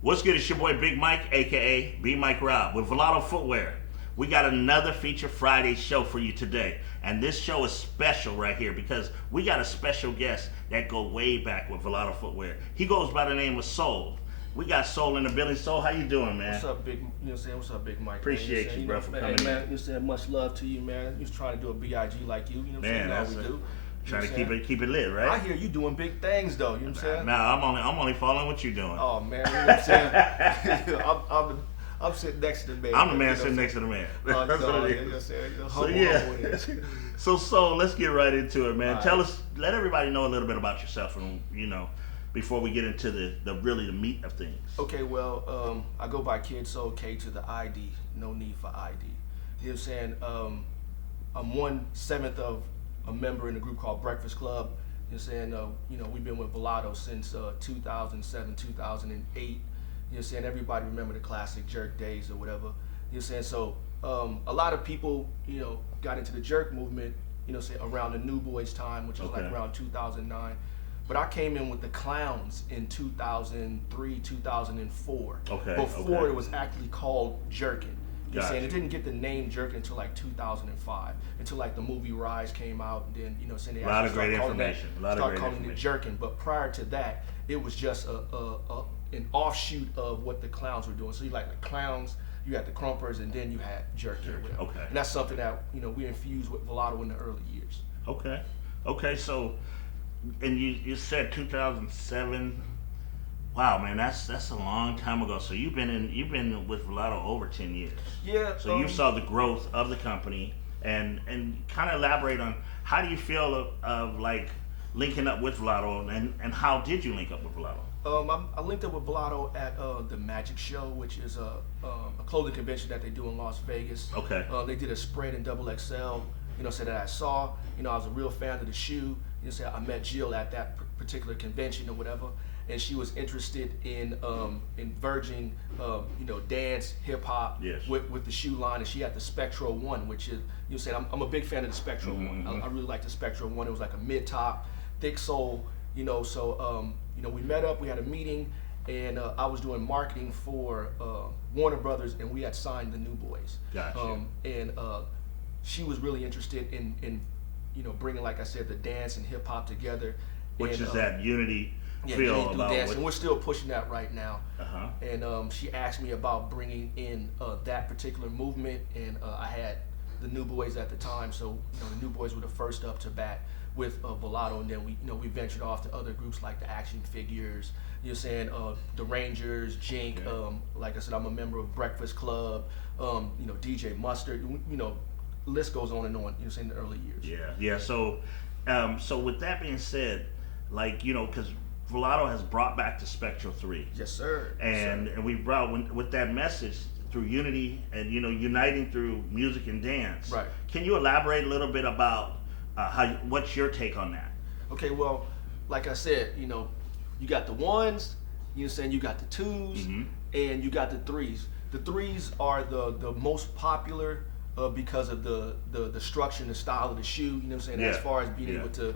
What's good? It's your boy Big Mike, aka B Mike Rob, with Vlado Footwear. We got another Feature Friday show for you today, and this show is special right here because we got a special guest that go way back with Vlado Footwear. He goes by the name of Soul. We got Soul in the building. Soul, how you doing, man? What's up, Big? You know what I'm saying? What's up, Big Mike? Appreciate you, bro, for coming in. Man, you know what I'm saying? Much love to you, man. You was trying to do a BIG like you. You know what I'm saying? That's we do. Trying to keep it lit, right? I hear you doing big things though. You know what I'm saying? Nah, I'm only following what you're doing. Oh man, you know what I'm saying? I'm sitting next to the man. I'm the man sitting next to the man. That's what it is. So yeah. So Soul, let's get right into it, man. Let everybody know a little bit about yourself, and before we get into the meat of things. Okay, well, I go by Kidsoul, K to the ID. No need for ID. You know what I'm saying? I'm 1/7 of a member in a group called Breakfast Club. You know what I'm saying? We've been with Vlado since 2007, 2008. You know what I'm saying? Everybody remember the classic Jerk days or whatever. You know what I'm saying? So a lot of people, got into the Jerk movement, say around the New Boys time, which was like around 2009. But I came in with the Clowns in 2003, 2004. Before it was actually called Jerkin. You know what I'm saying? It didn't get the name Jerkin until like 2005, until like the movie Rise came out, and then saying they a lot of great information. Start calling it Jerkin. But prior to that, it was just an offshoot of what the Clowns were doing. So you like the Clowns, you had the Crumpers, and then you had Jerkin. Okay. And that's something that we infused with Vlado in the early years. Okay. So, and you said 2007. Wow, man, that's a long time ago. So you've been with Vlado over 10 years. Yeah. So you saw the growth of the company, and kind of elaborate on how do you feel of like linking up with Vlado, and how did you link up with Vlado? I linked up with Vlado at the Magic Show, which is a clothing convention that they do in Las Vegas. Okay. They did a spread in XXL. So that I saw. I was a real fan of the shoe. I met Jill at that particular convention or whatever. And she was interested in verging, dance, hip hop with the shoe line, and she had the Spectro One, which is, I'm a big fan of the Spectro One. I really like the Spectro One. It was like a mid top, thick sole, So we met up, we had a meeting, and I was doing marketing for Warner Brothers, and we had signed the New Boys. Gotcha. And she was really interested in bringing, like I said, the dance and hip hop together, which is that unity. Feel about dance, and we're still pushing that right now. And she asked me about bringing in that particular movement, and I had the New Boys at the time, so the New Boys were the first up to bat with Vlado, and then we ventured off to other groups like the Action Figures. The Rangers, Jink. Like I said, I'm a member of Breakfast Club. DJ Mustard. List goes on and on. In the early years. Yeah. So with that being said, like because Vlado has brought back the Spectral 3. Yes, sir. And we brought with that message through unity and uniting through music and dance. Right. Can you elaborate a little bit about what's your take on that? Okay, well, like I said, you got the ones, you got the twos, and you got the threes. The threes are the most popular because of the structure and the style of the shoe, as far as being able to,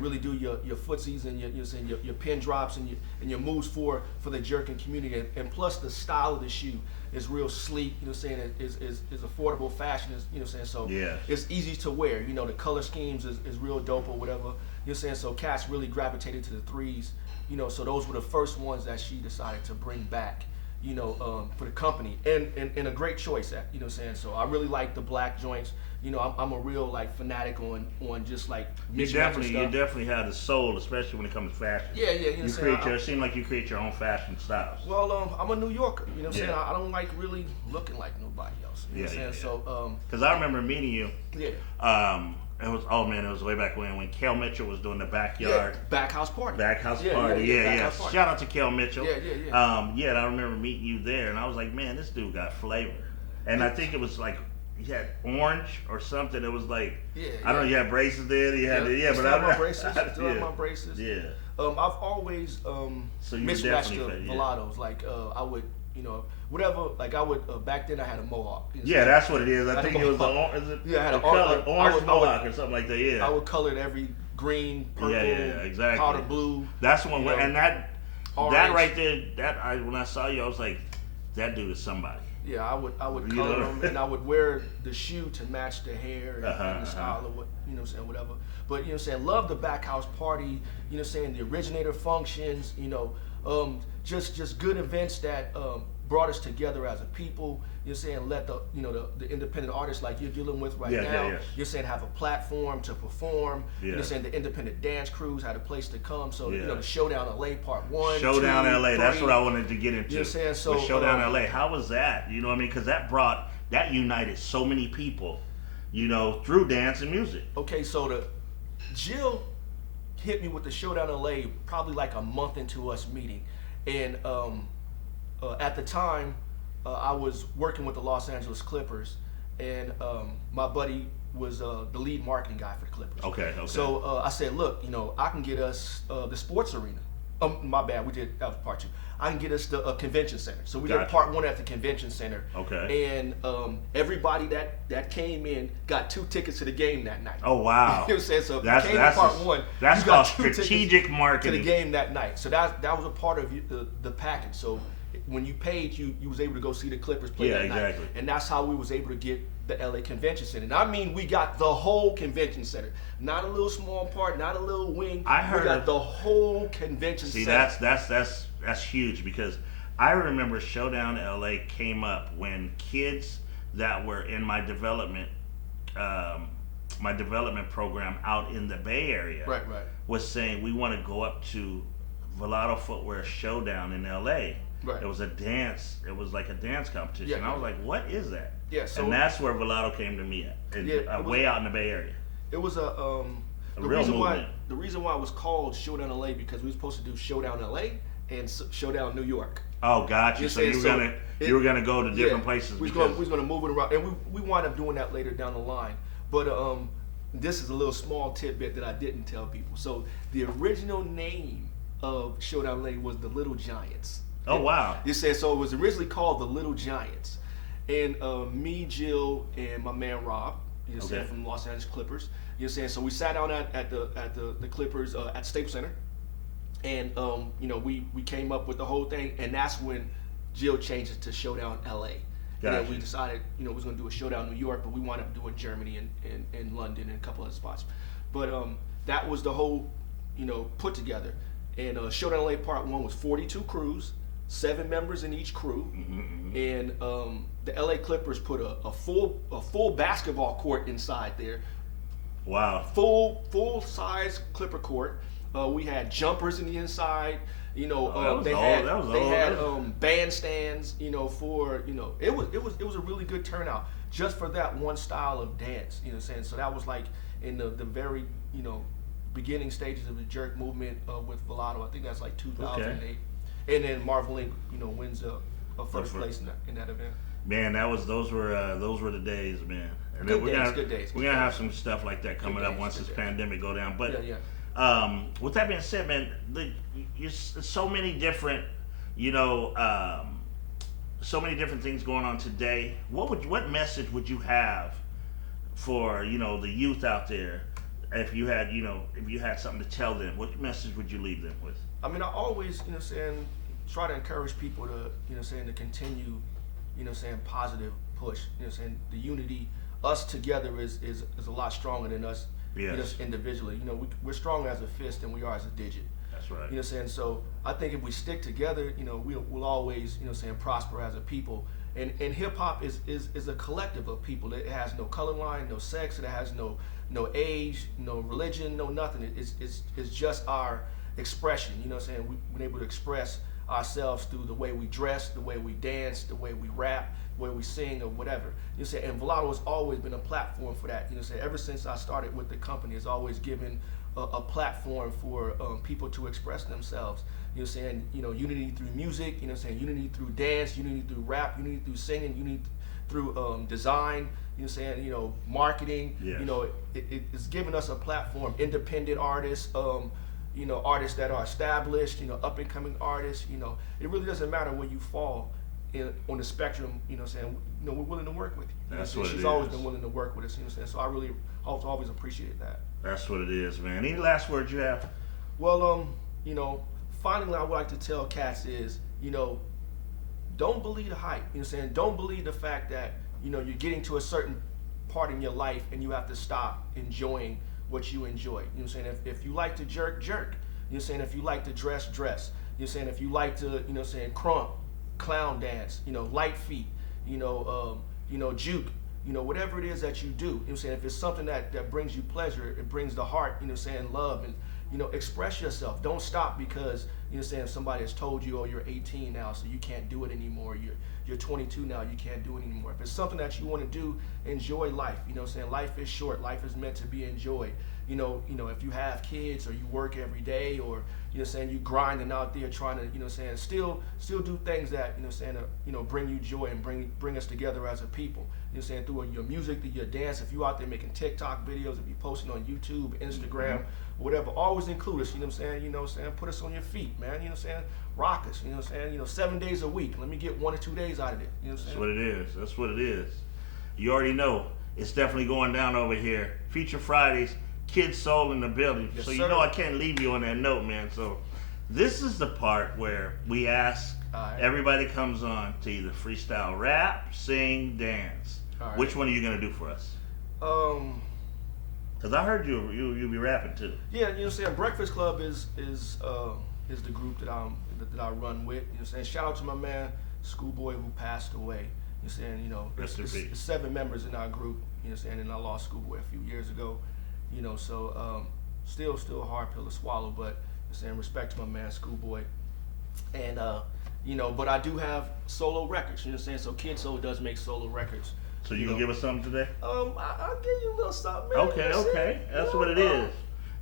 really do your footsies and your pin drops and your moves for the jerking community, and plus the style of the shoe is real sleek, is affordable fashion, so it's easy to wear, the color schemes is real dope or whatever, so cats really gravitated to the threes, so those were the first ones that she decided to bring back. For the company, and a great choice, so I really like the black joints. I'm a real fanatic on just like you definitely have the soul, especially when it comes to fashion. Yeah, it seems like you create your own fashion styles. Well, I'm a New Yorker, I don't like really looking like nobody else. So because I remember meeting you. It was way back when Kel Mitchell was doing the backyard back house party. Shout out to Kel Mitchell. Yeah. I remember meeting you there, and I was like, man, this dude got flavor. And I think it was like he had orange or something. It was like I don't know. You had braces there. You had but I have my braces. Yeah. I've always mismatched the Vlados. Like I would whatever. Like I would back then I had a mohawk. Yeah, that's what it is. I think it was I had an orange mohawk or something like that. Yeah. I would color it green, purple, exactly. powder blue. That's one, and that orange. right there, when I saw you, I was like, that dude is somebody. Yeah, I would color them, and I would wear the shoe to match the hair and the style of what, whatever. But, love the back house party, the originator functions, just good events that brought us together as a people. Let the independent artists like you're dealing with right now, have a platform to perform. The independent dance crews had a place to come. So the Showdown LA Part 1, Showdown 2, LA, 3. that's what I wanted to get into. You know what I'm saying? So with Showdown LA, how was that? You know what I mean? Because that united so many people, through dance and music. Okay, so Jill hit me with the Showdown LA probably like a month into us meeting, and at the time I was working with the Los Angeles Clippers, and my buddy was the lead marketing guy for the Clippers. Okay. So I said, look, I can get us the sports arena. My bad, that was part 2. I can get us the convention center. So we did part 1 at the convention center. Okay. And everybody that came in got 2 tickets to the game that night. Oh wow. You know what I'm saying? So that's came in part 1. That's you got called strategic marketing to the game that night. So that was a part of the package. So when you paid, you was able to go see the Clippers play that night. And that's how we was able to get the LA Convention Center. And I mean, we got the whole convention center, not a little small part, not a little wing. We got the whole convention center. See, that's huge, because I remember Showdown LA came up when kids that were in my development program out in the Bay Area was saying, we want to go up to Vlado Footwear Showdown in LA. Right. It was a dance. It was like a dance competition. Yeah. I was like, "What is that?" Yeah. So and that's where Vlado came to me at, way out in the Bay Area. It was a real movement. The reason why it was called Showdown LA, because we were supposed to do Showdown LA and Showdown New York. Oh, gotcha. So you were gonna go to different places. We was gonna move it around, and we wound up doing that later down the line. But this is a little small tidbit that I didn't tell people. So the original name of Showdown LA was the Little Giants. Oh wow! You said so. It was originally called the Little Giants, and me, Jill, and my man Rob, from Los Angeles Clippers. You know what I'm saying? So we sat down at the Clippers at Staples Center, and we came up with the whole thing, and that's when Jill changed it to Showdown LA. Gotcha. And then we decided we was going to do a Showdown New York, but we wound up doing Germany and London and a couple other spots. But that was the whole put together. And Showdown LA Part 1 was 42 crews. 7 members in each crew, and the LA Clippers put a full basketball court inside there. Wow! Full size Clipper court. We had jumpers in the inside. They had bandstands. For it was a really good turnout just for that one style of dance. You know what I'm saying? So that was like in the very beginning stages of the jerk movement with Vlado. I think that's like 2008. Okay. And then Marvel Inc. Wins a first place in that event. Man, those were the days, man. And good days. We're gonna have some stuff like that coming up once this pandemic go down. But with that being said, man, so many different, so many different things going on today. What message would you have for the youth out there? If you had something to tell them, what message would you leave them with? I mean, I always, try to encourage people to, to continue, positive push. The unity, us together is a lot stronger than us, individually. We're stronger as a fist than we are as a digit. That's right. So I think if we stick together, we'll always, prosper as a people. And hip hop is a collective of people. It has no color line, no sex. It has no age, no religion, no nothing. It's just our expression. We've been able to express ourselves through the way we dress, the way we dance, the way we rap, the way we sing, or whatever. And Vlado has always been a platform for that. Ever since I started with the company, it's always given a platform for people to express themselves. Unity through music. Unity through dance, unity through rap, unity through singing, unity through design. Marketing. Yes. It's given us a platform. Independent artists. Artists that are established, up and coming artists, it really doesn't matter where you fall on the spectrum, we're willing to work with you. That's what She's always been willing to work with us, So I really always appreciated that. That's what it is, man. Any last words you have? Well, finally, I would like to tell cats is, don't believe the hype. You know what I'm saying? Don't believe the fact that, you're getting to a certain part in your life and you have to stop enjoying what you enjoy. You know what I'm saying? If you like to jerk. You know what I'm saying? If you like to dress. You know what I'm saying? If you like to, crump, clown dance, light feet, juke, whatever it is that you do. You know what I'm saying? If it's something that brings you pleasure, it brings the heart, love, and, express yourself. Don't stop because, somebody has told you, oh, you're 18 now, so you can't do it anymore. You're 22 now, you can't do it anymore. If it's something that you want to do, enjoy life. Life is short. Life is meant to be enjoyed. If you have kids or you work every day or, you grinding out there trying to, still do things that, bring you joy and bring us together as a people. Through your music, through your dance, if you out there making TikTok videos, if you posting on YouTube, Instagram, whatever, always include us, put us on your feet, man, rock us, 7 days a week. Let me get 1 or 2 days out of it. That's what it is. That's what it is. You already know it's definitely going down over here. Feature Fridays, Kidsoul in the building. Yes, so you sir. know I can't leave you on that note, man. So this is the part where we ask everybody comes on to either freestyle rap, sing, dance. Right. Which one are you gonna do for us? Cause I heard you'll be rapping too. Yeah, Breakfast Club is the group that I run with. Shout out to my man Schoolboy who passed away. Rest in peace. It's 7 members in our group. And I lost Schoolboy a few years ago. So still a hard pill to swallow, but respect to my man Schoolboy. And but I do have solo records. So Kidsoul does make solo records. So you gonna give us something today? I'll give you a little something, man. Okay. That's what it is.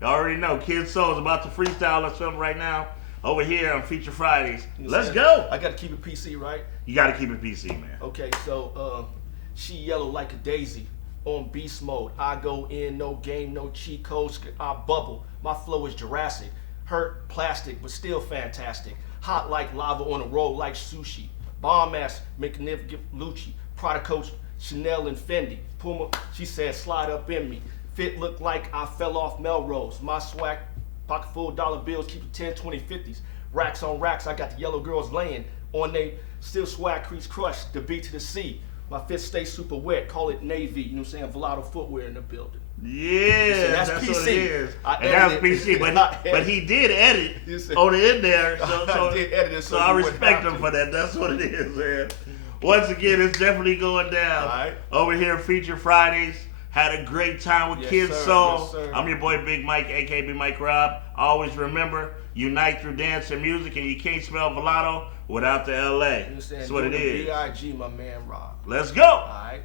You already know Kidsoul is about to freestyle or something right now over here on Feature Fridays. Let's go. I gotta keep it PC, right? You gotta keep it PC, man. Okay, so she yellow like a daisy on beast mode. I go in, no game, no cheat codes. I bubble. My flow is Jurassic. Hurt plastic, but still fantastic. Hot like lava on a roll like sushi. Bomb ass, magnificent Lucci. Prada Coach, Chanel and Fendi. Puma, she said, slide up in me. Fit look like I fell off Melrose. My swag, pocket full of dollar bills, keep it 10, 20, 50s. Racks on racks, I got the yellow girls laying on they still swag crease crush, the beat to the sea. My fit stay super wet, call it Navy. Vlado Footwear in the building. Yeah, that's what PC. it is. And that's PC, but he did edit on the in there. So I did edit it, so I respect him for that. That's what it is, man. Once again, it's definitely going down. All right. Over here, Feature Fridays. Had a great time with Kidsoul. Yes, sir. I'm your boy Big Mike, aka Big Mike Rob. Always remember, unite through dance and music, and you can't spell Vlado without the LA. That's what it is. B.I.G. my man Rob. Let's go. All right.